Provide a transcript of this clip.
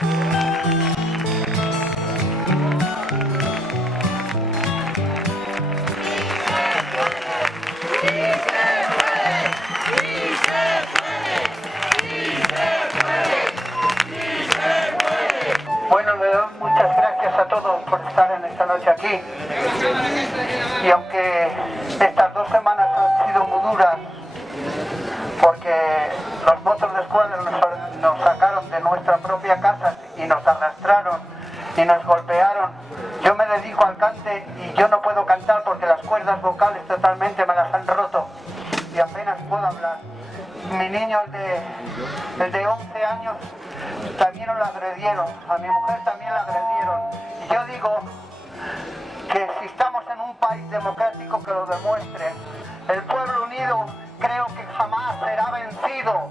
Bueno, le doy muchas gracias a todos por estar en esta noche aquí. Y aunque estas 2 semanas han sido muy duras, porque los mozos de escuadra nos sacaron de nuestra propia casa y nos arrastraron y nos golpearon, yo me dedico al cante y yo no puedo cantar porque las cuerdas vocales totalmente me las han roto y apenas puedo hablar. Mi niño, el de 11 años, también lo agredieron, a mi mujer también la agredieron. Y yo digo que si estamos en un país democrático, que lo demuestren. El pueblo unido creo que jamás será vencido.